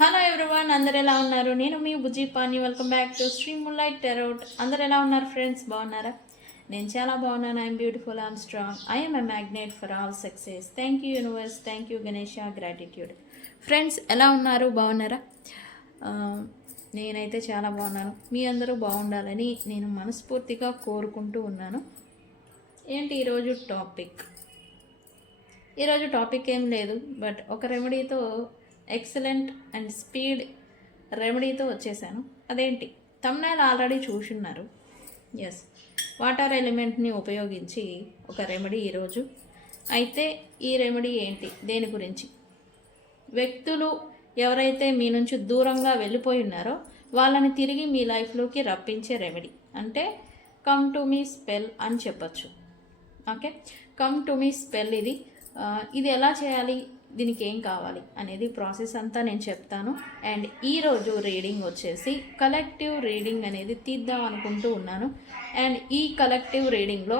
Hello everyone, అందరు ఎలా ఉన్నారు? నేను మీ Bujji Pani. Welcome back to Sri moonlight tarot. అందరు ఎలా ఉన్నారు ఫ్రెండ్స్? బాగున్నారా? నేను చాలా బాగున్నాను. I'm beautiful and strong. I'm a magnet for all success. Thank you universe, thank you Ganesha, gratitude. Friends ఎలా ఉన్నారు? బాగున్నారా? నేనైతే చాలా బాగున్నాను. మీ అందరూ బాగుండాలని నేను మనస్ఫూర్తిగా కోరుకుంటూ ఉన్నాను. ఏంటి ఈరోజు టాపిక్? ఈరోజు టాపిక్ ఏం లేదు, బట్ ఒక రెమెడీతో, ఎక్సలెంట్ అండ్ స్పీడ్ రెమెడీతో వచ్చేసాను. అదేంటి, తమ్నైల్ ఆల్రెడీ చూసున్నారు. ఎస్, వాటర్ ఎలిమెంట్ని ఉపయోగించి ఒక రెమెడీ ఈరోజు. అయితే ఈ రెమెడీ ఏంటి, దేని గురించి? వ్యక్తులు ఎవరైతే మీ నుంచి దూరంగా వెళ్ళిపోయి ఉన్నారో వాళ్ళని తిరిగి మీ లైఫ్లోకి రప్పించే రెమెడీ. అంటే కమ్ టు మీ స్పెల్ అని చెప్పచ్చు. Okay, come to me spell. ఇది ఎలా చేయాలి, దీనికి ఏం కావాలి అనేది ప్రాసెస్ అంతా నేను చెప్తాను. అండ్ ఈరోజు రీడింగ్ వచ్చేసి కలెక్టివ్ రీడింగ్ అనేది తీద్దాం అనుకుంటూ ఉన్నాను. అండ్ ఈ కలెక్టివ్ రీడింగ్లో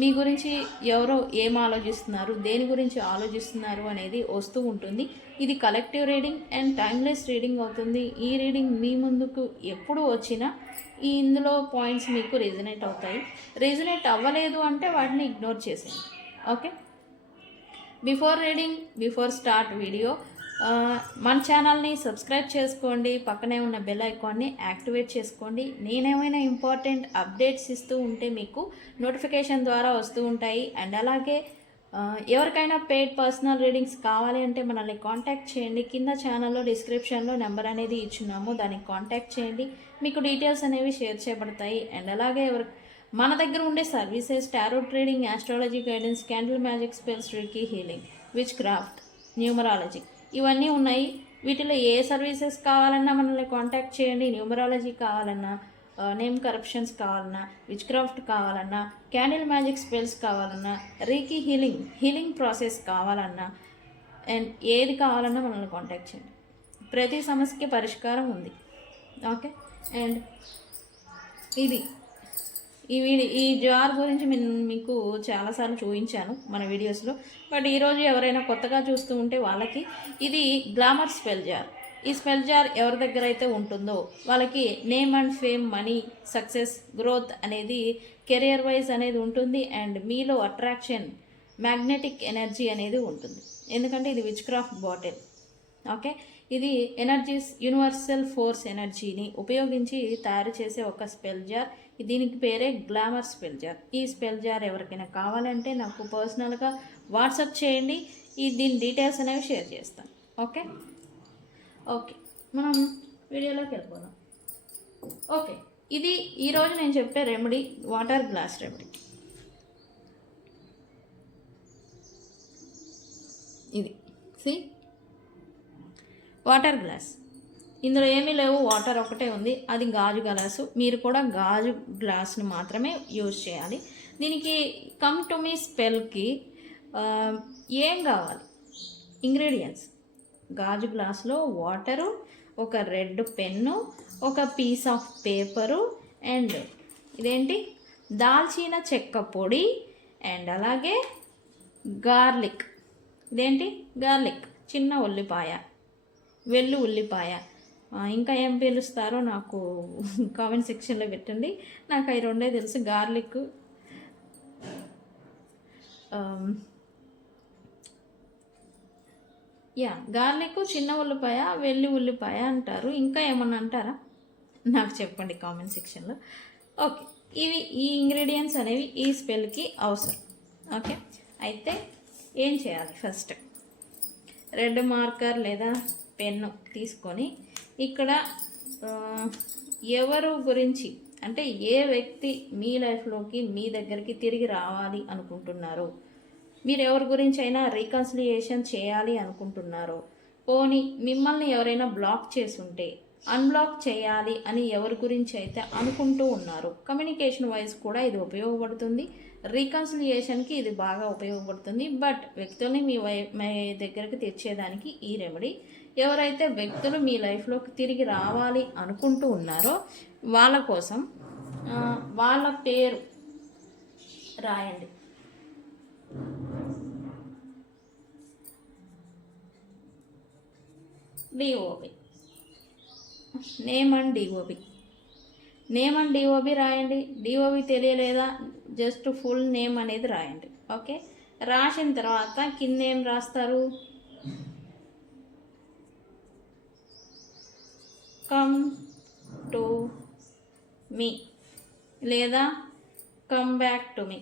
మీ గురించి ఎవరో ఏం ఆలోచిస్తున్నారు, దేని గురించి ఆలోచిస్తున్నారు అనేది వస్తూ ఉంటుంది. ఇది collective reading and timeless reading అవుతుంది. ఈ రీడింగ్ మీ ముందుకు ఎప్పుడు వచ్చినా ఇందులో పాయింట్స్ మీకు రెజనేట్ అవుతాయి. రెజనేట్ అవ్వలేదు అంటే వాటిని ఇగ్నోర్ చేసేయండి. ఓకే, బిఫోర్ స్టార్ట్ వీడియో, మన ఛానల్ని సబ్స్క్రైబ్ చేసుకోండి. పక్కనే ఉన్న బెల్ ఐకాన్ని యాక్టివేట్ చేసుకోండి. నేనేమైనా ఇంపార్టెంట్ అప్డేట్స్ ఇస్తూ ఉంటే మీకు నోటిఫికేషన్ ద్వారా వస్తూ ఉంటాయి. అండ్ అలాగే ఎవరికైనా పెయిడ్ పర్సనల్ రీడింగ్స్ కావాలి అంటే మనల్ని కాంటాక్ట్ చేయండి. కింద ఛానల్లో డిస్క్రిప్షన్లో నెంబర్ అనేది ఇచ్చున్నాము, దానికి కాంటాక్ట్ చేయండి. మీకు డీటెయిల్స్ అనేవి షేర్ చేయబడతాయి. అండ్ అలాగే మన దగ్గర ఉండే services tarot trading, astrology guidance, candle magic spells, reiki healing, which craft, numerology ఇవన్నీ ఉన్నాయి. వీటిలో ఏ సర్వీసెస్ కావాలన్నా మనల్ని కాంటాక్ట్ చేయండి. న్యూమరాలజీ కావాలన్నా, నేమ్ కరప్షన్స్ కావాలన్నా, విచ్ క్రాఫ్ట్ కావాలన్నా, క్యాండిల్ మ్యాజిక్ స్పెల్స్ కావాలన్నా, రీకీ హీలింగ్ ప్రాసెస్ కావాలన్నా, అండ్ ఏది కావాలన్నా మనల్ని కాంటాక్ట్ చేయండి. ప్రతి సమస్యకి పరిష్కారం ఉంది. ఓకే, అండ్ ఈ జార్ గురించి మీకు చాలాసార్లు చూపించాను మన వీడియోస్లో. బట్ ఈరోజు ఎవరైనా కొత్తగా చూస్తూ ఉంటే వాళ్ళకి ఇది గ్లామర్ స్పెల్ జార్. ఈ స్పెల్ జార్ ఎవరి దగ్గర అయితే ఉంటుందో వాళ్ళకి name and fame, money, success, growth అనేది కెరియర్ వైజ్ అనేది ఉంటుంది. అండ్ మీలో అట్రాక్షన్, మ్యాగ్నెటిక్ ఎనర్జీ అనేది ఉంటుంది. ఎందుకంటే ఇది విచ్ క్రాఫ్ట్ బాటిల్. ఓకే, ఇది ఎనర్జీస్, యూనివర్సల్ ఫోర్స్ ఎనర్జీని ఉపయోగించి తయారు చేసే ఒక స్పెల్ జార్. దీనికి పేరే గ్లామర్ స్పెల్ జార్. ఈ స్పెల్ జార్ ఎవరికైనా కావాలంటే నాకు పర్సనల్గా వాట్సాప్ చేయండి. దీని డీటెయిల్స్ అనేవి షేర్ చేస్తాను. ఓకే, మనం వీడియోలోకి వెళ్ళిపోదాం. ఓకే, ఇది ఈరోజు నేను చెప్పే రెమెడీ వాటర్ గ్లాస్ రెమెడీ. ఇది వాటర్ గ్లాస్. ఇందులో ఏమీ లేవు, వాటర్ ఒకటే ఉంది. అది గాజు గ్లాసు. మీరు కూడా గాజు గ్లాస్ను మాత్రమే యూజ్ చేయాలి. దీనికి కమ్ టు మీ స్పెల్కి ఏం కావాలి? ఇంగ్రీడియంట్స్: గాజు గ్లాసులో వాటరు, ఒక రెడ్ పెన్ను, ఒక పీస్ ఆఫ్ పేపరు, అండ్ ఇదేంటి, దాల్చిన చెక్క పొడి, అండ్ అలాగే గార్లిక్. ఇదేంటి, గార్లిక్, చిన్న ఉల్లిపాయ, వెల్లు ఉల్లిపాయ. ఇంకా ఏం పిలుస్తారో నాకు కామెంట్ సెక్షన్లో పెట్టండి. నాకు అవి రెండే తెలుసు, గార్లిక్, గార్లిక్, చిన్న ఉల్లిపాయ, వెల్లి ఉల్లిపాయ అంటారు. ఇంకా ఏమన్నా అంటారా నాకు చెప్పండి కామెంట్ సెక్షన్లో. ఓకే, ఈ ఇంగ్రీడియంట్స్ అనేవి ఈ స్పెల్కి అవసరం. ఓకే, అయితే ఏం చేయాలి? ఫస్ట్ రెడ్ మార్కర్ లేదా పెన్ను తీసుకొని ఇక్కడ ఎవరు గురించి, అంటే ఏ వ్యక్తి మీ లైఫ్లోకి, మీ దగ్గరికి తిరిగి రావాలి అనుకుంటున్నారో, మీరు ఎవరి గురించి అయినా రీకన్సిలియేషన్ చేయాలి అనుకుంటున్నారో, పోనీ మిమ్మల్ని ఎవరైనా బ్లాక్ చేసుంటే అన్బ్లాక్ చేయాలి అని ఎవరి గురించి అయితే అనుకుంటూ ఉన్నారో, కమ్యూనికేషన్ వైజ్ కూడా ఇది ఉపయోగపడుతుంది. రీకన్సిలియేషన్కి ఇది బాగా ఉపయోగపడుతుంది. బట్ వ్యక్తుల్ని మీ దగ్గరికి తెచ్చేదానికి ఈ రెమెడీ. ఎవరైతే వ్యక్తులు మీ లైఫ్లోకి తిరిగి రావాలి అనుకుంటూ ఉన్నారో వాళ్ళ కోసం వాళ్ళ పేరు రాయండి. DOB, name and DOB. Name and DOB రాయండి. డిఓబి తెలియలేదా, జస్ట్ ఫుల్ నేమ్ అనేది రాయండి. ఓకే, రాసిన తర్వాత కింద ఏం రాస్తారు, కమ్ టు మీ లేదా come back to me.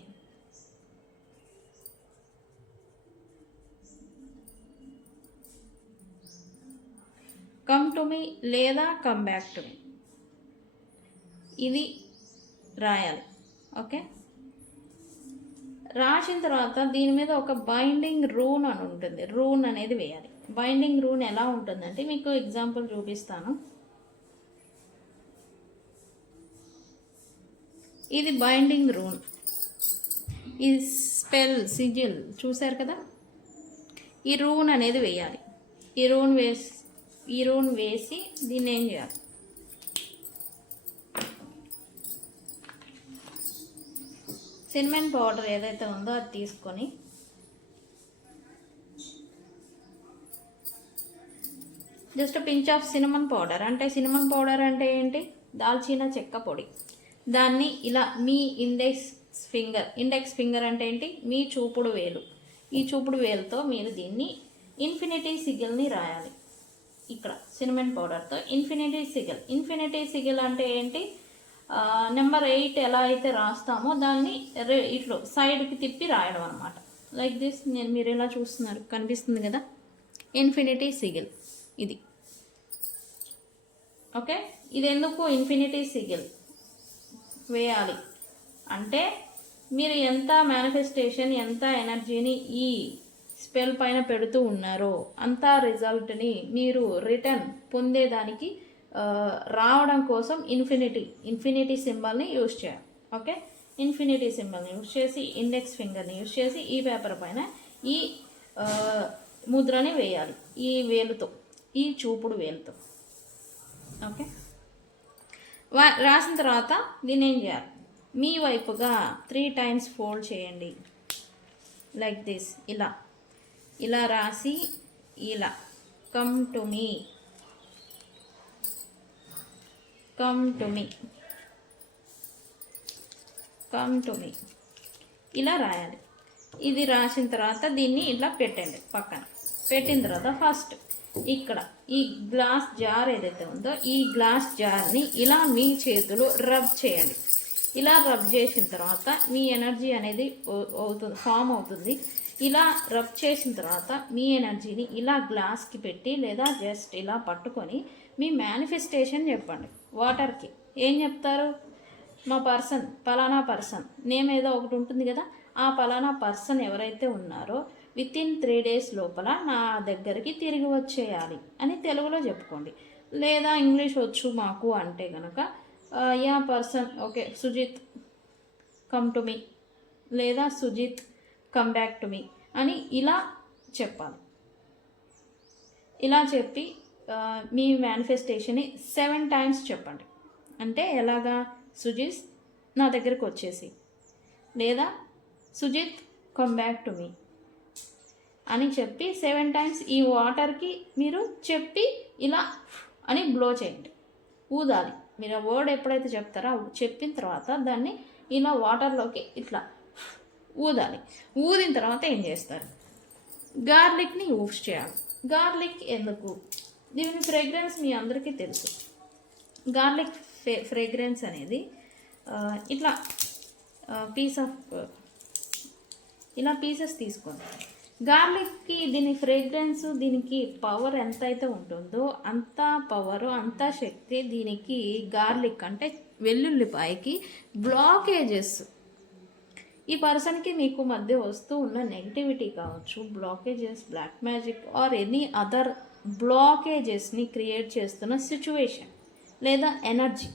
Come to me లేదా కమ్ బ్యాక్ టు మీ, ఇది రాయాలి. ఓకే, రాసిన తర్వాత దీని మీద ఒక బైండింగ్ రూన్ అని ఉంటుంది, రూన్ అనేది వేయాలి. బైండింగ్ రూన్ ఎలా ఉంటుందంటే మీకు ఎగ్జాంపుల్ చూపిస్తాను. ఇది బైండింగ్ రూన్, ఇది స్పెల్ సిజిల్ చూసారు కదా. ఈ రూన్ అనేది వేయాలి. ఈ రూన్ వేసి దీన్ని ఏం చేయాలి, సినమన్ పౌడర్ ఏదైతే ఉందో అది తీసుకొని just pinch of cinnamon powder. అంటే సినమన్ పౌడర్ అంటే ఏంటి, దాల్చిన చెక్క పొడి. దాన్ని ఇలా మీ ఇండెక్స్ ఫింగర్ అంటే ఏంటి, మీ చూపుడు వేలు, ఈ చూపుడు వేలుతో మీరు దీన్ని ఇన్ఫినిటీ సిగిల్ని రాయాలి. ఇక్కడ సినమన్ పౌడర్తో ఇన్ఫినిటీ సిగిల్ అంటే ఏంటి, నెంబర్ 8 ఎలా అయితే రాస్తామో దాన్ని ఇట్లా సైడ్కి తిప్పి రాయడం అనమాట. లైక్ దిస్, మీరు ఎలా చూస్తున్నారు కనిపిస్తుంది కదా, ఇన్ఫినిటీ సిగిల్ ఇది. ఓకే, ఇది ఎందుకు ఇన్ఫినిటీ సిగిల్ వేయాలి అంటే మీరు ఎంత మేనిఫెస్టేషన్, ఎంత ఎనర్జీని ఈ స్పెల్ పైన పెడుతూ ఉన్నారో అంత రిజల్ట్ని మీరు రిటర్న్ పొందేదానికి రావడం కోసం ఇన్ఫినిటీ సింబల్ని యూజ్ చేయాలి. ఓకే, ఇన్ఫినిటీ సింబల్ని యూజ్ చేసి ఇండెక్స్ ఫింగర్ని యూజ్ చేసి ఈ పేపర్ పైన ఈ ముద్రని వేయాలి, ఈ వేలుతో, ఈ చూపుడు వేలుతో. ఓకే, రాసిన తర్వాత దీన్ని ఏం చేయాలి, మీ వైపుగా 3 times ఫోల్డ్ చేయండి. లైక్ దిస్, ఇలా రాసి ఇలా come to me, come to me, come to me ఇలా రాయాలి. ఇది రాసిన తర్వాత దీన్ని ఇలా పెట్టండి పక్కన. పెట్టిన తర్వాత ఫస్ట్ ఇక్కడ ఈ గ్లాస్ జార్ ఏదైతే ఉందో ఈ గ్లాస్ జార్ని ఇలా మీ చేతులు రబ్ చేయండి. ఇలా రబ్ చేసిన తర్వాత మీ ఎనర్జీ అనేది ఫామ్ అవుతుంది. ఇలా రబ్ చేసిన తర్వాత మీ ఎనర్జీని ఇలా గ్లాస్కి పెట్టి లేదా జస్ట్ ఇలా పట్టుకొని మీ మేనిఫెస్టేషన్ చెప్పండి. వాటర్కి ఏం చెప్తారు, మా పర్సన్, పలానా పర్సన్ నేమ్ ఏదో ఒకటి ఉంటుంది కదా, ఆ పలానా పర్సన్ ఎవరైతే ఉన్నారో వితిన్ 3 days లోపల నా దగ్గరికి తిరిగి వచ్చేయాలి అని తెలుగులో చెప్పుకోండి. లేదా ఇంగ్లీష్ వచ్చు మాకు అంటే కనుక యా person, okay Sujith come to me లేదా Sujith come back to me అని ఇలా చెప్పాలి. ఇలా చెప్పి మీ మేనిఫెస్టేషన్ని 7 times చెప్పండి. అంటే ఎలాగా, సుజిత్ నా దగ్గరికి వచ్చేసి లేదా Sujith come back to me అని చెప్పి 7 times ఈ వాటర్కి మీరు చెప్పి ఇలా అని బ్లో చేయండి, ఊదాలి. మీరు ఆ వర్డ్ ఎప్పుడైతే చెప్తారో చెప్పిన తర్వాత దాన్ని ఇలా వాటర్లోకి ఇట్లా ఊదాలి. ఊదిన తర్వాత ఏం చేస్తారు, గార్లిక్ని యూజ్ చేయాలి. గార్లిక్ ఎందుకు, దీని ఫ్రేగ్రెన్స్ మీ అందరికీ తెలుసు. గార్లిక్ ఫ్రేగ్రెన్స్ అనేది ఇట్లా ఇలా పీసెస్ తీసుకోండి. గార్లిక్కి దీని ఫ్రేగ్రెన్స్, దీనికి పవర్ ఎంత అయితే ఉంటుందో అంత పవరు, అంత శక్తి దీనికి గార్లిక్ అంటే వెల్లుల్లిపాయకి బ్లాకేజెస్, ఈ పర్సన్కి మీకు మధ్య వస్తూ ఉన్న నెగిటివిటీ కావచ్చు, blockages, black magic or any other బ్లాకేజెస్ని క్రియేట్ చేస్తున్న సిచ్యువేషన్ లేదా ఎనర్జీ,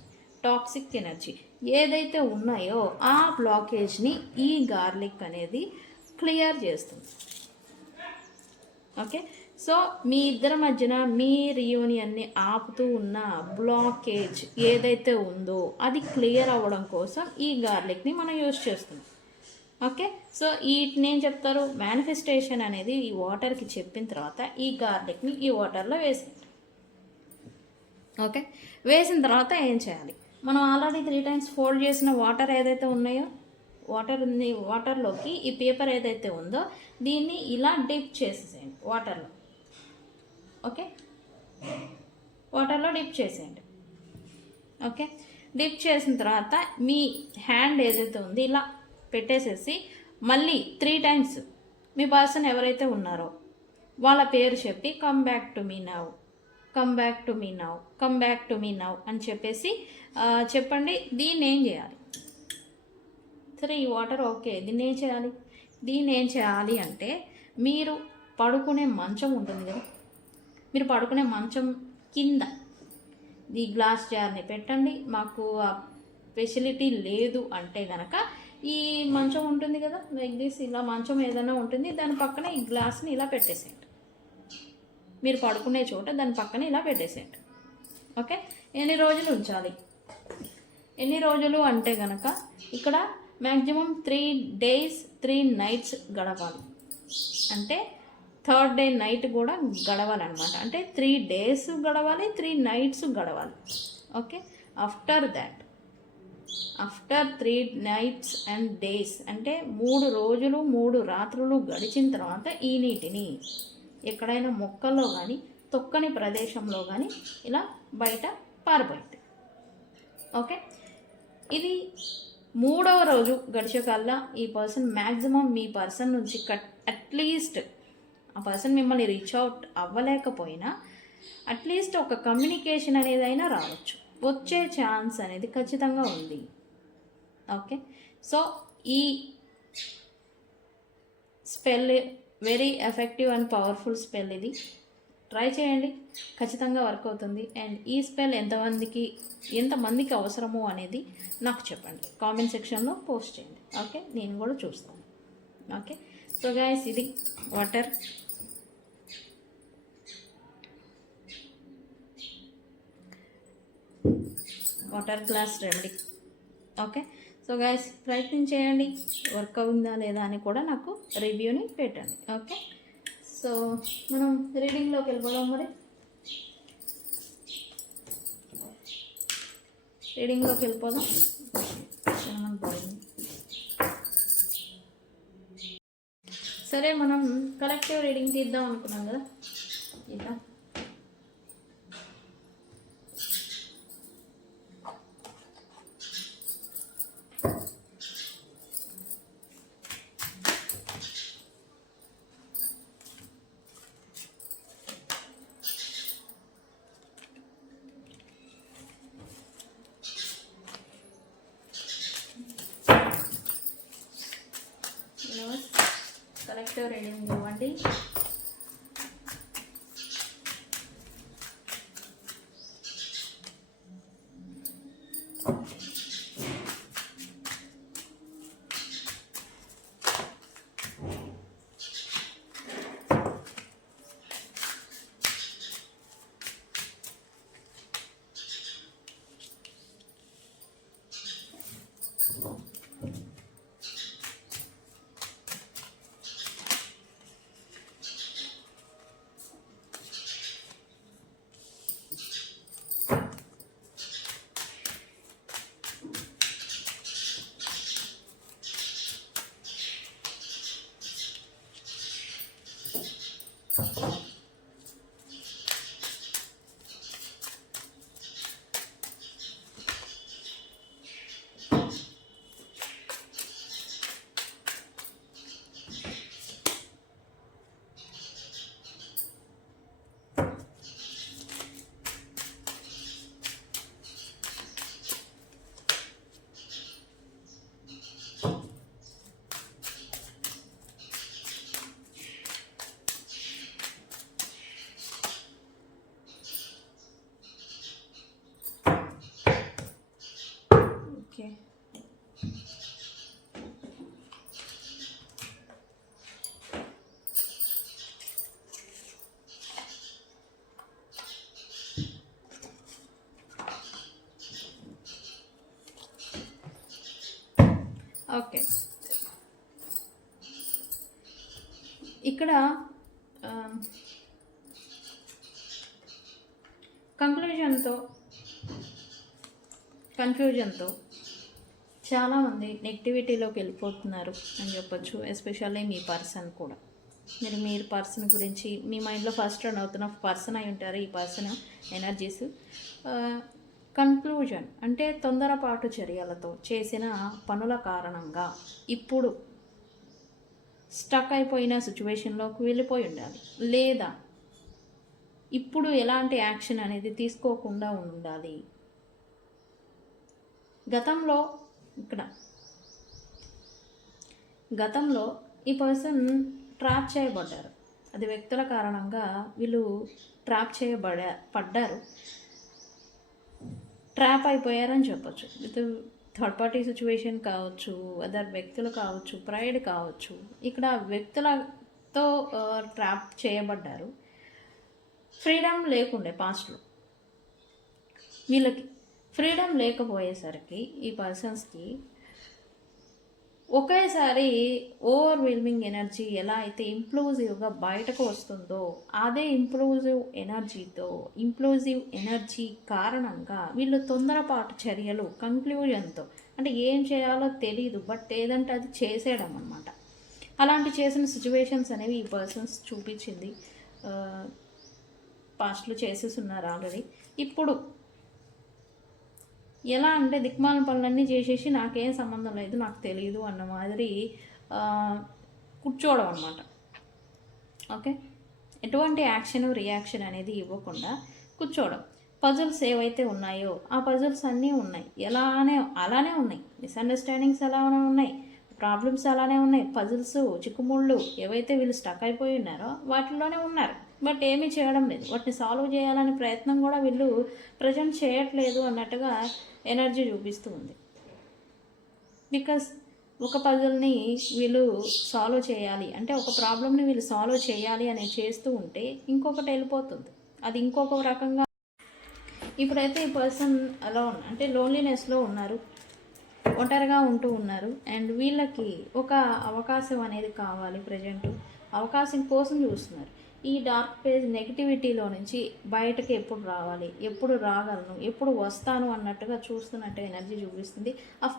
టాక్సిక్ ఎనర్జీ ఏదైతే ఉన్నాయో ఆ బ్లాకేజ్ని ఈ గార్లిక్ అనేది క్లియర్ చేస్తుంది. ఓకే, సో మీ ఇద్దరి మధ్యన మీ రియూనియన్ని ఆపుతూ ఉన్న బ్లాకేజ్ ఏదైతే ఉందో అది క్లియర్ అవ్వడం కోసం ఈ గార్లిక్ని మనం యూజ్ చేస్తున్నాం. ఓకే, సో నేను చెప్తారు మేనిఫెస్టేషన్ అనేది ఈ వాటర్కి చెప్పిన తర్వాత ఈ గార్లిక్ని ఈ వాటర్లో వేసేయండి. ఓకే, వేసిన తర్వాత ఏం చేయాలి, మనం ఆల్రెడీ 3 టైమ్స్ ఫోల్డ్ చేసిన వాటర్ ఏదైతే ఉన్నాయో, వాటర్లోకి ఈ పేపర్ ఏదైతే ఉందో దీన్ని ఇలా డిప్ చేసేసేయండి వాటర్లో. ఓకే, వాటర్లో డిప్ చేసేయండి. ఓకే, డిప్ చేసిన తర్వాత మీ హ్యాండ్ ఏదైతే ఉంది ఇలా పెట్టేసేసి మళ్ళీ 3 టైమ్స్ మీ పర్సన్ ఎవరైతే ఉన్నారో వాళ్ళ పేరు చెప్పి come back to me now, come back to me now, come back to me now అని చెప్పేసి చెప్పండి. దీన్ని ఏం చేయాలి, సరే ఈ వాటర్ ఓకే, దీన్ని ఏం చేయాలి అంటే మీరు పడుకునే మంచం ఉంటుంది కదా, మీరు పడుకునే మంచం కింద ఈ గ్లాస్ జార్ని పెట్టండి. మాకు ఆ ఫెసిలిటీ లేదు అంటే కనుక ఈ మంచం ఉంటుంది కదా, లైక్ దిస్, ఇలా మంచం ఏదైనా ఉంటుంది, దాని పక్కన ఈ గ్లాస్ని ఇలా పెట్టేసేయండి. మీరు పడుకునే చోట దాని పక్కన ఇలా పెట్టేసేయండి. ఓకే, ఎన్ని రోజులు ఉంచాలి, ఎన్ని రోజులు అంటే కనుక ఇక్కడ మ్యాక్సిమం 3 days 3 nights గడవాలి. అంటే 3rd day నైట్ కూడా గడవాలన్నమాట. అంటే 3 days గడవాలి, 3 nights గడవాలి. Okay, after 3 nights and days అంటే 3 రోజులు 3 రాత్రులు గడిచిన తర్వాత ఈ నీటిని ఎక్కడైనా మొక్కల్లో కానీ తొక్కని ప్రదేశంలో కానీ ఇలా బయట పారిపోయింది. ఓకే, ఇది 3వ రోజు గడిచేకల్లా ఈ పర్సన్ మ్యాక్సిమం మీ పర్సన్ నుంచి అట్లీస్ట్ ఆ పర్సన్ మిమ్మల్ని రీచ్ అవుట్ అవ్వలేకపోయినా అట్లీస్ట్ ఒక కమ్యూనికేషన్ అనేది అయినా రావచ్చు, వచ్చే ఛాన్స్ అనేది ఖచ్చితంగా ఉంది. ఓకే, సో ఈ spell very effective and powerful spell, ఇది ట్రై చేయండి, ఖచ్చితంగా వర్క్ అవుతుంది. అండ్ ఈ స్పెల్ ఎంతమందికి అవసరమో అనేది నాకు చెప్పండి, కామెంట్ సెక్షన్లో పోస్ట్ చేయండి. ఓకే, నేను కూడా చూస్తాను. ఓకే, సో గైస్, ఇది water glass remedy. Okay, so guys, ప్రయత్నం చేయండి, వర్క్ అవుతుందా లేదా అని కూడా నాకు రివ్యూని పెట్టండి. ఓకే, సో మనం రీడింగ్లోకి వెళ్ళిపోదాం. రీడింగ్లోకి వెళ్ళిపోదాం. సరే, మనం కలెక్టివ్ రీడింగ్ తీద్దాం అనుకున్నాం కదా, ఇద్దాం. కలెక్టివ్ రీడింగ్ ఇవ్వండి. ఓకే, ఓకే, ఇక్కడ కంక్లూజన్ కన్ఫ్యూజన్తో చాలామంది నెగిటివిటీలోకి వెళ్ళిపోతున్నారు అని చెప్పొచ్చు. ఎస్పెషల్లీ మీ పర్సన్ కూడా. మీరు పర్సన్ గురించి మీ మైండ్లో ఫస్ట్ రన్ అవుతున్న పర్సన్ అయి ఉంటారు. ఈ పర్సన్ ఎనర్జీస్ కన్క్లూజన్ అంటే తొందరపాటు చర్యలతో చేసిన పనుల కారణంగా ఇప్పుడు స్టక్ అయిపోయిన సిచ్యువేషన్లోకి వెళ్ళిపోయి ఉండాలి, లేదా ఇప్పుడు ఎలాంటి యాక్షన్ అనేది తీసుకోకుండా ఉండాలి. గతంలో ఈ పర్సన్ ట్రాప్ చేయబడ్డారు. అది వ్యక్తుల కారణంగా వీళ్ళు పడ్డారు, ట్రాప్ అయిపోయారని చెప్పచ్చు. విత్ థర్డ్ పార్టీ సిచ్యువేషన్ కావచ్చు, అదర్ వ్యక్తులు కావచ్చు, ప్రైడ్ కావచ్చు. ఇక్కడ వ్యక్తులతో ట్రాప్ చేయబడ్డారు. ఫ్రీడమ్ లేకుండే పాస్ట్లో వీళ్ళకి. ఫ్రీడమ్ లేకపోయేసరికి ఈ పర్సన్స్కి ఒకేసారి ఓవర్వెల్మింగ్ ఎనర్జీ ఎలా అయితే ఇంప్లూజివ్గా బయటకు వస్తుందో అదే ఇంప్లూజివ్ ఎనర్జీ కారణంగా వీళ్ళు తొందరపాటు చర్యలు కంక్లూజన్తో, అంటే ఏం చేయాలో తెలీదు బట్ ఏదంటే అది చేసేయడం అనమాట. అలాంటి చేసిన సిచ్యువేషన్స్ అనేవి ఈ పర్సన్స్ చూపించింది. పాస్ట్లో చేసేసి ఉన్నారు ఆల్రెడీ. ఇప్పుడు ఎలా అంటే దిక్మాల పనులన్నీ చేసేసి నాకేం సంబంధం లేదు, నాకు తెలియదు అన్న మాదిరి కూర్చోవడం అనమాట. ఓకే, ఎటువంటి రియాక్షన్ అనేది ఇవ్వకుండా కూర్చోవడం. పజిల్స్ ఏవైతే ఉన్నాయో ఆ పజిల్స్ అన్నీ ఉన్నాయి, అలానే ఉన్నాయి. మిస్అండర్స్టాండింగ్స్ అలానే ఉన్నాయి, ప్రాబ్లమ్స్ అలానే ఉన్నాయి. పజిల్స్ చిక్కుముళ్ళు ఏవైతే వీళ్ళు స్టక్ అయిపోయి ఉన్నారో వాటిలోనే ఉన్నారు, బట్ ఏమీ చేయడం లేదు. వాటిని సాల్వ్ చేయాలనే ప్రయత్నం కూడా వీళ్ళు ప్రజెంట్ చేయట్లేదు అన్నట్టుగా ఎనర్జీ చూపిస్తూ ఉంది. బికాస్ ఒక పజిల్ని వీళ్ళు సాల్వ్ చేయాలి అంటే, ఒక ప్రాబ్లమ్ని వీళ్ళు సాల్వ్ చేయాలి అని చేస్తూ ఉంటే ఇంకొకటి వెళ్ళిపోతుంది, అది ఇంకొక రకంగా. ఇప్పుడైతే ఈ పర్సన్ అలోన్ అంటే లోన్లీనెస్లో ఉన్నారు, ఒంటరిగా ఉంటూ ఉన్నారు. అండ్ వీళ్ళకి ఒక అవకాశం అనేది కావాలి. ప్రజెంట్ అవకాశం కోసం చూస్తున్నారు. ఈ డార్క్ పేజ్ నెగిటివిటీలో నుంచి బయటకు ఎప్పుడు రావాలి, ఎప్పుడు రాగలను, ఎప్పుడు వస్తాను అన్నట్టుగా చూస్తున్నట్టు ఎనర్జీ చూపిస్తుంది.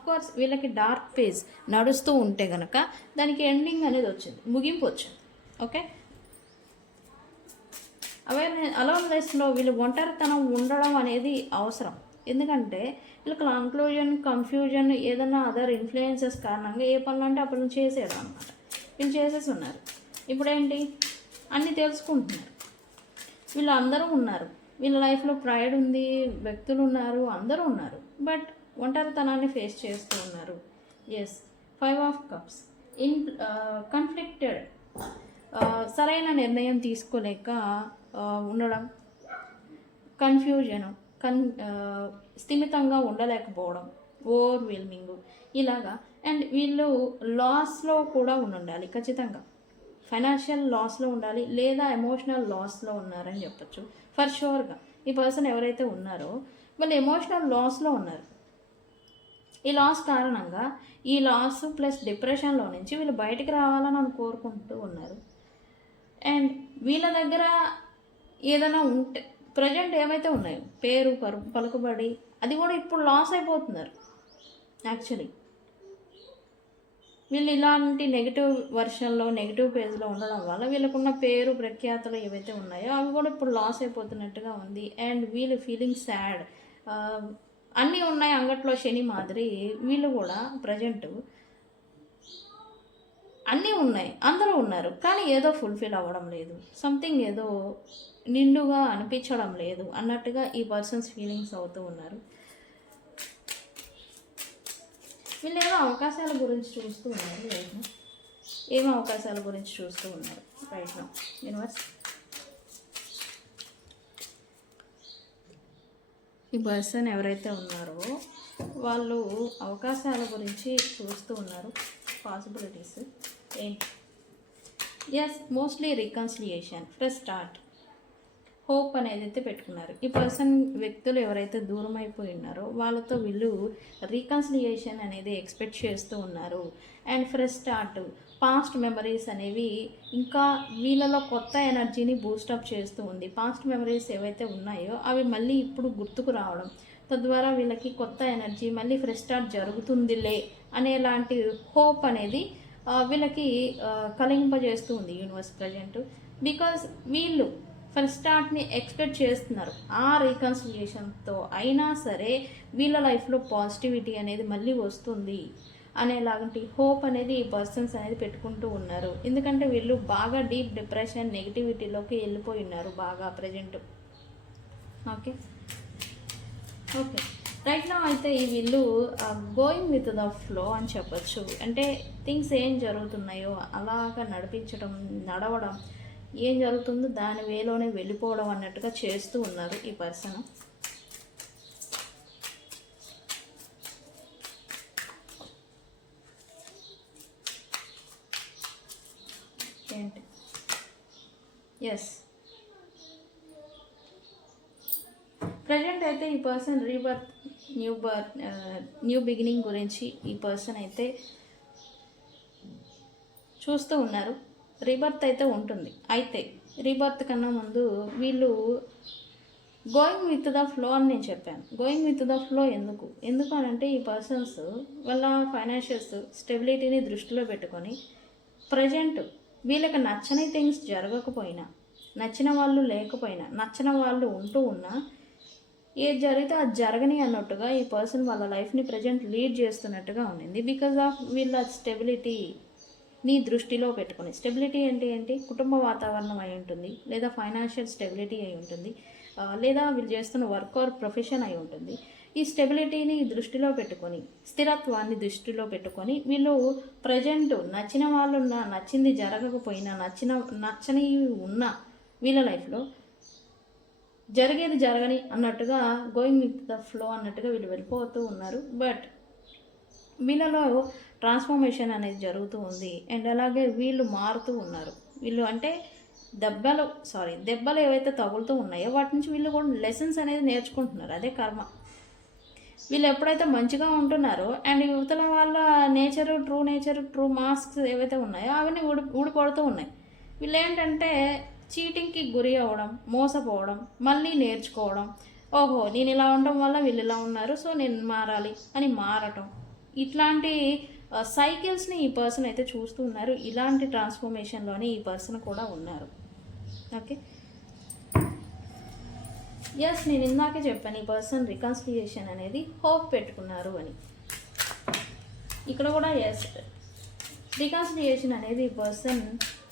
కోర్స్ వీళ్ళకి డార్క్ పేజ్ నడుస్తూ ఉంటే కనుక దానికి ఎండింగ్ అనేది వచ్చింది, ముగింపు వచ్చింది. ఓకే, అలోన్లెస్లో వీళ్ళు ఒంటరితనం ఉండడం అనేది అవసరం. ఎందుకంటే వీళ్ళకి కన్ఫ్యూజన్ ఏదైనా అదర్ ఇన్ఫ్లుయెన్సెస్ కారణంగా ఏ పనులు అంటే ఆ పనులు చేసేయడం అనమాట. వీళ్ళు చేసేసి ఉన్నారు. ఇప్పుడేంటి అన్నీ తెలుసుకుంటున్నారు. వీళ్ళు అందరూ ఉన్నారు, వీళ్ళ లైఫ్లో ప్రైడ్ ఉంది, వ్యక్తులు ఉన్నారు, అందరూ ఉన్నారు, బట్ ఒంటరితనాన్ని ఫేస్ చేస్తూ ఉన్నారు. ఎస్, 5 ఆఫ్ కప్స్ కన్ఫ్లిక్టెడ్, సరైన నిర్ణయం తీసుకోలేక ఉండడం, కన్ఫ్యూజను, స్థిమితంగా ఉండలేకపోవడం, ఓవర్వెల్మింగ్ ఇలాగా. అండ్ వీళ్ళు లాస్లో కూడా ఉండాలి ఖచ్చితంగా. ఫైనాన్షియల్ లాస్లో ఉండాలి, లేదా ఎమోషనల్ లాస్లో ఉన్నారని చెప్పచ్చు. ఫర్ షూర్గా ఈ పర్సన్ ఎవరైతే ఉన్నారో వాళ్ళు ఎమోషనల్ లాస్లో ఉన్నారు. ఈ లాస్ కారణంగా ఈ లాస్ ప్లస్ డిప్రెషన్లో నుంచి వీళ్ళు బయటికి రావాలని కోరుకుంటూ ఉన్నారు. అండ్ వీళ్ళ దగ్గర ఏదైనా ఉంటే ప్రజెంట్ ఏమైతే ఉన్నాయో పేరు పలుకుబడి అది కూడా ఇప్పుడు లాస్ అయిపోతున్నారు. యాక్చువల్లీ వీళ్ళు ఇలాంటి నెగిటివ్ వర్షన్లో నెగిటివ్ పేజ్లో ఉండడం వల్ల వీళ్ళకున్న పేరు ప్రఖ్యాతలు ఏవైతే ఉన్నాయో అవి కూడా ఇప్పుడు లాస్ అయిపోతున్నట్టుగా ఉంది. అండ్ వీళ్ళు ఫీలింగ్ సాడ్, అన్నీ ఉన్నాయి అంగట్లో శని మాదిరి. వీళ్ళు కూడా ప్రజెంట్ అన్నీ ఉన్నాయి, అందరూ ఉన్నారు, కానీ ఏదో ఫుల్ఫిల్ అవ్వడం లేదు, సంథింగ్ ఏదో నిండుగా అనిపించడం లేదు అన్నట్టుగా ఈ పర్సన్స్ ఫీలింగ్స్ అవుతూ ఉన్నారు. వీళ్ళు ఏదో అవకాశాల గురించి చూస్తూ ఉన్నారు రైట్ను. ఏమో అవకాశాల గురించి చూస్తూ ఉన్నారు రైట్ను. యూనివర్స్ ఈ పర్సన్ ఎవరైతే ఉన్నారో వాళ్ళు అవకాశాల గురించి చూస్తూ ఉన్నారు. పాసిబిలిటీస్ ఏంటి? Yes, mostly reconciliation, fresh start, hope అనేది అయితే పెట్టుకున్నారు. ఈ పర్సన్ వ్యక్తులు ఎవరైతే దూరం అయిపోయి ఉన్నారో వాళ్ళతో వీళ్ళు రీకన్సిలియేషన్ అనేది ఎక్స్పెక్ట్ చేస్తూ ఉన్నారు. And fresh start, past memories అనేవి ఇంకా వీళ్ళలో కొత్త ఎనర్జీని బూస్టప్ చేస్తూ ఉంది. పాస్ట్ మెమరీస్ ఏవైతే ఉన్నాయో అవి మళ్ళీ ఇప్పుడు గుర్తుకు రావడం, తద్వారా వీళ్ళకి కొత్త ఎనర్జీ మళ్ళీ ఫ్రెష్ స్టార్ట్ జరుగుతుందిలే అనేలాంటి హోప్ అనేది వీళ్ళకి కలిగింపజేస్తూ ఉంది యూనివర్స్ ప్రజెంట్. బికాజ్ వీళ్ళు ఫస్ట్ స్టార్ట్ని ఎక్స్పెక్ట్ చేస్తున్నారు. ఆ రీకన్సిలియేషన్తో అయినా సరే వీళ్ళ లైఫ్లో పాజిటివిటీ అనేది మళ్ళీ వస్తుంది అనేలాంటి హోప్ అనేది ఈ పర్సన్స్ అనేది పెట్టుకుంటూ ఉన్నారు. ఎందుకంటే వీళ్ళు బాగా డీప్ డిప్రెషన్ నెగిటివిటీలోకి వెళ్ళిపోయి ఉన్నారు బాగా ప్రజెంట్. ఓకే ఓకే రైట్ నా అయితే ఈ వీళ్ళు గోయింగ్ విత్ ద ఫ్లో అని చెప్పచ్చు. అంటే థింగ్స్ ఏం జరుగుతున్నాయో అలాగా నడవడం, ఏం జరుగుతుందో దాని వేలోనే వెళ్ళిపోవడం అన్నట్టుగా చేస్తూ ఉన్నారు ఈ పర్సన్. ఏంటి ఎస్ ప్రజెంట్ అయితే ఈ పర్సన్ రీబర్త్ న్యూ బిగినింగ్ గురించి ఈ పర్సన్ అయితే చూస్తూ ఉన్నారు. రీబర్త్ అయితే ఉంటుంది. అయితే రీబర్త్ కన్నా ముందు వీళ్ళు గోయింగ్ విత్ ద ఫ్లో అని నేను చెప్పాను. గోయింగ్ విత్ ద ఫ్లో ఎందుకు అని అంటే ఈ పర్సన్స్ వాళ్ళ ఫైనాన్షియల్స్ స్టెబిలిటీని దృష్టిలో పెట్టుకొని ప్రజెంట్ వీళ్ళకి నచ్చని థింగ్స్ జరగకపోయినా, నచ్చిన వాళ్ళు లేకపోయినా, నచ్చిన వాళ్ళు ఉంటూ ఉన్నా ఏది జరిగితే అది జరగని అన్నట్టుగా ఈ పర్సన్ వాళ్ళ లైఫ్ని ప్రజెంట్ లీడ్ చేస్తున్నట్టుగా ఉండింది. బికాజ్ ఆఫ్ వీళ్ళ స్టెబిలిటీని దృష్టిలో పెట్టుకుని, స్టెబిలిటీ అంటే ఏంటి, కుటుంబ వాతావరణం అయి ఉంటుంది, లేదా ఫైనాన్షియల్ స్టెబిలిటీ అయి ఉంటుంది, లేదా వీళ్ళు చేస్తున్న వర్క్ ఆర్ ప్రొఫెషన్ అయి ఉంటుంది. ఈ స్టెబిలిటీని దృష్టిలో పెట్టుకొని, స్థిరత్వాన్ని దృష్టిలో పెట్టుకొని వీళ్ళు ప్రజెంట్ నచ్చిన వాళ్ళు ఉన్నా, నచ్చింది జరగకపోయినా, నచ్చని ఉన్నా వీళ్ళ లైఫ్లో జరిగేది జరగని అన్నట్టుగా గోయింగ్ విత్ ద ఫ్లో అన్నట్టుగా వీళ్ళు వెళ్ళిపోతూ ఉన్నారు. బట్ వీళ్ళలో ట్రాన్స్ఫర్మేషన్ అనేది జరుగుతూ ఉంది. అండ్ అలాగే వీళ్ళు మారుతూ ఉన్నారు. వీళ్ళు అంటే దెబ్బలు ఏవైతే తగులుతూ ఉన్నాయో వాటి నుంచి వీళ్ళు కూడా లెసన్స్ అనేది నేర్చుకుంటున్నారు. అదే కర్మ. వీళ్ళు ఎప్పుడైతే మంచిగా ఉంటున్నారో అండ్ యువతల వాళ్ళ ట్రూ మాస్క్స్ ఏవైతే ఉన్నాయో అవన్నీ ఊడిపడుతూ ఉన్నాయి. వీళ్ళు ఏంటంటే చీటింగ్కి గురి అవ్వడం, మోసపోవడం, మళ్ళీ నేర్చుకోవడం, ఓహో నేను ఇలా ఉండడం వల్ల వీళ్ళు ఇలా ఉన్నారు సో నేను మారాలి అని మారటం, ఇట్లాంటి సైకిల్స్ని ఈ పర్సన్ అయితే చూస్తూ ఉన్నారు. ఇలాంటి ట్రాన్స్ఫర్మేషన్లోనే ఈ పర్సన్ కూడా ఉన్నారు. ఓకే ఎస్ నేను ఇందాకే చెప్పాను ఈ పర్సన్ రికన్సిలియేషన్ అనేది హోప్ పెట్టుకున్నారు అని. ఇక్కడ కూడా ఎస్ రికన్సిలియేషన్ అనేది ఈ పర్సన్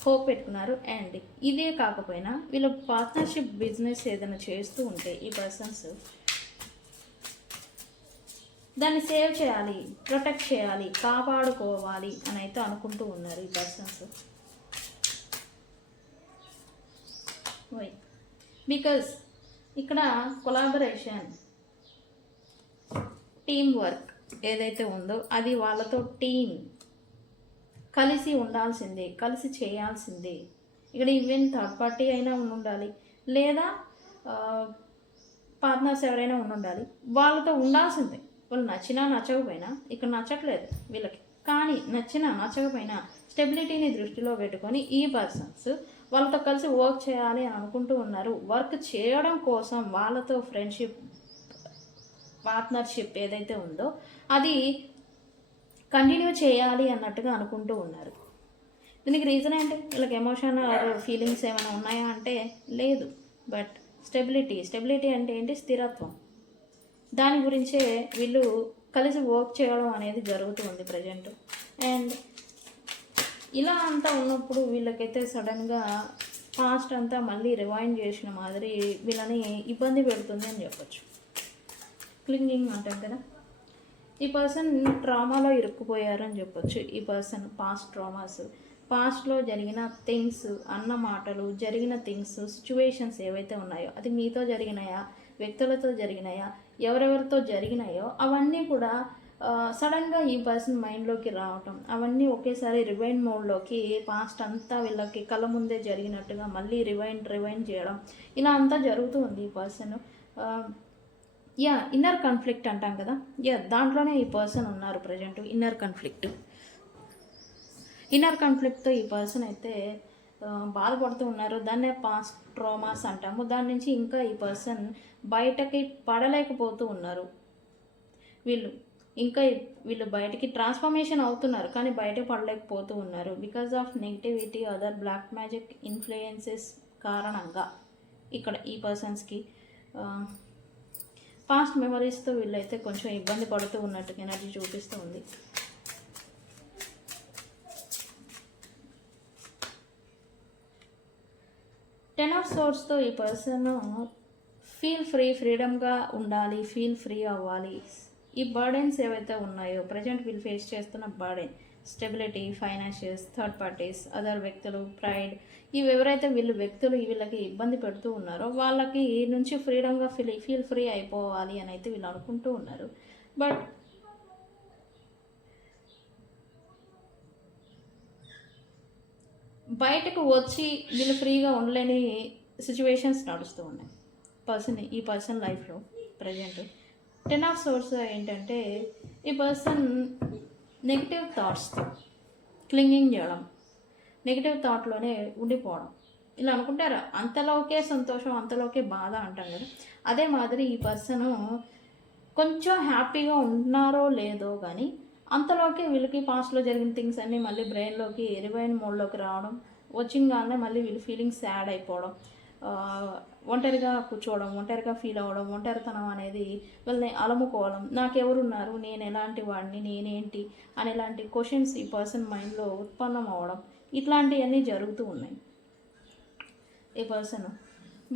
హోప్ పెట్టుకున్నారు. అండ్ ఇదే కాకపోయినా వీళ్ళు పార్ట్నర్షిప్ బిజినెస్ ఏదైనా చేస్తూ ఉంటే ఈ పర్సన్స్ దాన్ని సేవ్ చేయాలి, ప్రొటెక్ట్ చేయాలి, కాపాడుకోవాలి అని అయితే అనుకుంటూ ఉన్నారు ఈ పర్సన్స్. బికాజ్ ఇక్కడ కొలాబరేషన్, టీమ్ వర్క్ ఏదైతే ఉందో అది వాళ్ళతో కలిసి ఉండాల్సిందే, కలిసి చేయాల్సిందే. ఇక్కడ ఈవెన్ థర్డ్ పార్టీ అయినా ఉండాలి, లేదా పార్ట్నర్స్ ఎవరైనా ఉండాలి, వాళ్ళతో ఉండాల్సిందే. వాళ్ళు నచ్చినా నచ్చకపోయినా, ఇక్కడ నచ్చట్లేదు వీళ్ళకి, కానీ నచ్చినా నచ్చకపోయినా స్టెబిలిటీని దృష్టిలో పెట్టుకొని ఈ పర్సన్స్ వాళ్ళతో కలిసి వర్క్ చేయాలి అని అనుకుంటూ ఉన్నారు. వర్క్ చేయడం కోసం వాళ్ళతో ఫ్రెండ్షిప్, పార్ట్నర్షిప్ ఏదైతే ఉందో అది కంటిన్యూ చేయాలి అన్నట్టుగా అనుకుంటూ ఉన్నారు. దీనికి రీజన్ ఏంటి, వీళ్ళకి ఎమోషనల్ ఫీలింగ్స్ ఏమైనా ఉన్నాయా అంటే లేదు. బట్ స్టెబిలిటీ అంటే ఏంటి, స్థిరత్వం. దాని గురించే వీళ్ళు కలిసి వర్క్ చేయడం అనేది జరుగుతుంది ప్రజెంట్. అండ్ ఇలా అంతా ఉన్నప్పుడు వీళ్ళకైతే సడన్గా పాస్ట్ అంతా మళ్ళీ రివైండ్ చేసిన మాదిరి వీళ్ళని ఇబ్బంది పెడుతుంది అని చెప్పచ్చు. క్లింగింగ్ అంటాం కదా, ఈ పర్సన్ ట్రామాలో ఇరుక్కుపోయారని చెప్పొచ్చు. ఈ పర్సన్ పాస్ట్ ట్రామాస్, పాస్ట్లో జరిగిన థింగ్స్, అన్న మాటలు, జరిగిన థింగ్స్, సిచ్యువేషన్స్ ఏవైతే ఉన్నాయో అది మీతో జరిగినాయా, వ్యక్తులతో జరిగినాయా, ఎవరెవరితో జరిగినాయో అవన్నీ కూడా సడన్గా ఈ పర్సన్ మైండ్లోకి రావటం, అవన్నీ ఒకేసారి రివైండ్ మోడ్లోకి పాస్ట్ అంతా వీళ్ళకి కళ్ళ ముందే జరిగినట్టుగా మళ్ళీ రివైండ్ చేయడం, ఇలా అంతా జరుగుతూ ఉంది ఈ పర్సన్. ఇన్నర్ కాన్ఫ్లిక్ట్ అంటాం కదా, దాంట్లోనే ఈ పర్సన్ ఉన్నారు ప్రజెంట్. ఇన్నర్ కాన్ఫ్లిక్ట్ ఇన్నర్ కాన్ఫ్లిక్ట్తో ఈ పర్సన్ అయితే బాధపడుతూ ఉన్నారు. దాన్నే పాస్ట్ ట్రామాస్ అంటాము. దాని నుంచి ఇంకా ఈ పర్సన్ బయటకి పడలేకపోతూ ఉన్నారు. వీళ్ళు బయటికి ట్రాన్స్ఫర్మేషన్ అవుతున్నారు, కానీ బయటకు పడలేకపోతూ ఉన్నారు. Because of negativity, other black magic influences కారణంగా ఇక్కడ ఈ పర్సన్స్కి పాస్ట్ మెమరీస్తో వీళ్ళైతే కొంచెం ఇబ్బంది పడుతూ ఉన్నట్టుగా ఎనర్జీ చూపిస్తూ ఉంది. టెన్ ఆఫ్ సోర్స్తో ఈ పర్సన్ ఫ్రీడమ్గా ఉండాలి, ఫ్రీ అవ్వాలి. ఈ బర్డెన్స్ ఏవైతే ఉన్నాయో ప్రజెంట్ వీళ్ళు ఫేస్ చేస్తున్న burden, stability, financials, third parties, other వ్యక్తులు, ప్రైడ్, ఇవి ఎవరైతే వీళ్ళకి ఇబ్బంది పెడుతూ ఉన్నారో వాళ్ళకి నుంచి ఫ్రీడమ్గా ఫ్రీ అయిపోవాలి అని అయితే వీళ్ళు అనుకుంటూ ఉన్నారు. బట్ బయటకు వచ్చి వీళ్ళు ఫ్రీగా ఉండలేని సిచ్యువేషన్స్ నడుస్తూ ఉన్నాయి ఈ పర్సన్ లైఫ్లో ప్రజెంట్. టెన్ ఆఫ్ సోర్స్ ఏంటంటే ఈ పర్సన్ నెగిటివ్ థాట్స్తో క్లింగింగ్ చేయడం, నెగిటివ్ థాట్లోనే ఉండిపోవడం. ఇలా అనుకుంటారా, అంతలోకే సంతోషం అంతలోకే బాధ అంటాం కదా, అదే మాదిరి ఈ పర్సన్ కొంచెం హ్యాపీగా ఉన్నారో లేదో కానీ అంతలోకే వీళ్ళకి పాస్ట్లో జరిగిన థింగ్స్ అన్నీ మళ్ళీ బ్రెయిన్లోకి రివైండ్ మోడ్లోకి రావడం, వచ్చింగానే మళ్ళీ వీళ్ళు ఫీలింగ్స్ యాడ్ అయిపోవడం, ఒంటరిగా కూర్చోవడం, ఒంటరిగా ఫీల్ అవ్వడం, ఒంటరితనం అనేది వీళ్ళని అలముకోవడం, నాకెవరున్నారు, నేను ఎలాంటి వాడిని, నేనేంటి అనేలాంటి క్వశ్చన్స్ ఈ పర్సన్ మైండ్లో ఉత్పన్నం అవ్వడం, ఇట్లాంటివన్నీ జరుగుతూ ఉన్నాయి ఈ పర్సన్.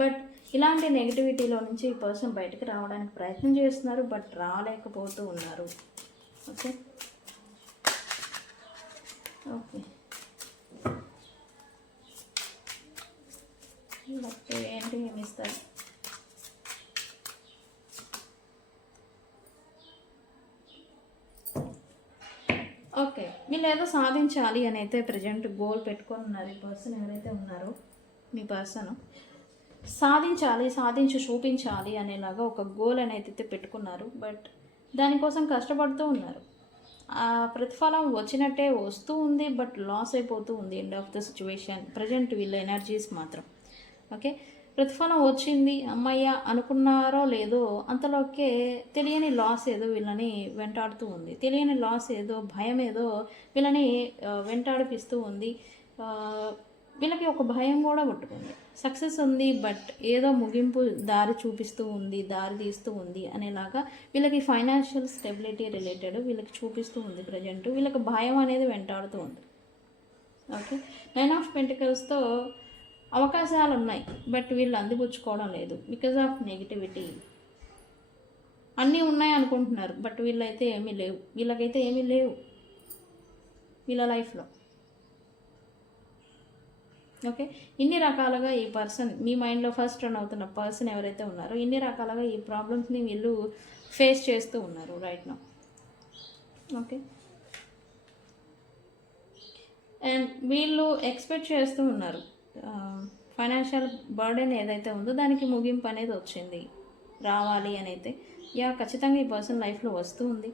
బట్ ఇలాంటి నెగిటివిటీలో నుంచి ఈ పర్సన్ బయటకు రావడానికి ప్రయత్నం చేస్తున్నారు, బట్ రాలేకపోతూ ఉన్నారు. ఓకే ఓకే ఏంటి ఏమి ఇస్తారు? ఓకే, వీళ్ళు ఏదో సాధించాలి అని అయితే ప్రజెంట్ గోల్ పెట్టుకొని ఉన్నారు. ఈ పర్సన్ ఎవరైతే ఉన్నారో మీ పర్సన్ సాధించి చూపించాలి అనేలాగా ఒక గోల్ అనేది పెట్టుకున్నారు. బట్ దానికోసం కష్టపడుతూ ఉన్నారు. ఆ ప్రతిఫలం వచ్చినట్టే వస్తూ ఉంది, బట్ లాస్ అయిపోతూ ఉంది end of the situation present వీళ్ళ ఎనర్జీస్ మాత్రం. ఓకే, ప్రతిఫలం వచ్చింది అమ్మయ్య అనుకున్నారో లేదో అంతలోకే తెలియని లాస్ ఏదో వీళ్ళని వెంటాడుతూ ఉంది. తెలియని లాస్ ఏదో, భయం ఏదో వీళ్ళని వెంటాడిపిస్తూ ఉంది. వీళ్ళకి ఒక భయం కూడా పుట్టుకుంది. సక్సెస్ ఉంది, బట్ ఏదో ముగింపు దారి చూపిస్తూ ఉంది, దారి తీస్తూ ఉంది అనేలాగా వీళ్ళకి ఫైనాన్షియల్ స్టెబిలిటీ రిలేటెడ్ వీళ్ళకి చూపిస్తూ ఉంది ప్రజెంట్. వీళ్ళకి భయం అనేది వెంటాడుతూ ఉంది. ఓకే, 9 ఆఫ్ పెంటికల్స్తో అవకాశాలు ఉన్నాయి, బట్ వీళ్ళు అందిపుచ్చుకోవడం లేదు బికాజ్ ఆఫ్ నెగిటివిటీ. అన్నీ ఉన్నాయి అనుకుంటున్నారు, బట్ వీళ్ళకైతే ఏమీ లేవు వీళ్ళ లైఫ్లో. ఓకే, ఇన్ని రకాలుగా ఈ పర్సన్ మీ మైండ్లో ఫస్ట్ రన్ అవుతున్న పర్సన్ ఎవరైతే ఉన్నారో ఇన్ని రకాలుగా ఈ ప్రాబ్లమ్స్ని వీళ్ళు ఫేస్ చేస్తూ ఉన్నారు రైట్ నౌ. ఓకే, అండ్ వీళ్ళు ఎక్స్పెక్ట్ చేస్తూ ఉన్నారు ఫైనాన్షియల్ బర్డెన్ ఏదైతే ఉందో దానికి ముగింపు అనేది వచ్చింది, రావాలి అని అయితే ఖచ్చితంగా ఈ పర్సన్ లైఫ్లో వస్తూ ఉంది.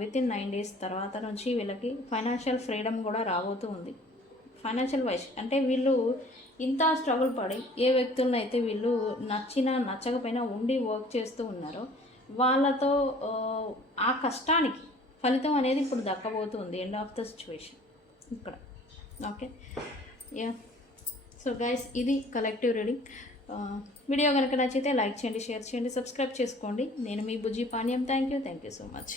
వితిన్ 9 days తర్వాత నుంచి వీళ్ళకి ఫైనాన్షియల్ ఫ్రీడమ్ కూడా రాబోతూ ఉంది. ఫైనాన్షియల్ వైజ్ అంటే వీళ్ళు ఇంత స్ట్రగుల్ పడి ఏ వ్యక్తులను అయితే వీళ్ళు నచ్చినా నచ్చకపోయినా ఉండి వర్క్ చేస్తూ ఉన్నారో వాళ్ళతో ఆ కష్టానికి ఫలితం అనేది ఇప్పుడు దక్కబోతుంది ఎండ్ ఆఫ్ ద సిచ్యువేషన్ ఇక్కడ. ఓకే, సో గైస్, ఇది కలెక్టివ్ రీడింగ్. వీడియో కనుక నచ్చితే లైక్ చేయండి, షేర్ చేయండి, సబ్స్క్రైబ్ చేసుకోండి. నేను మీ Bujji Panyam. Thank you so much.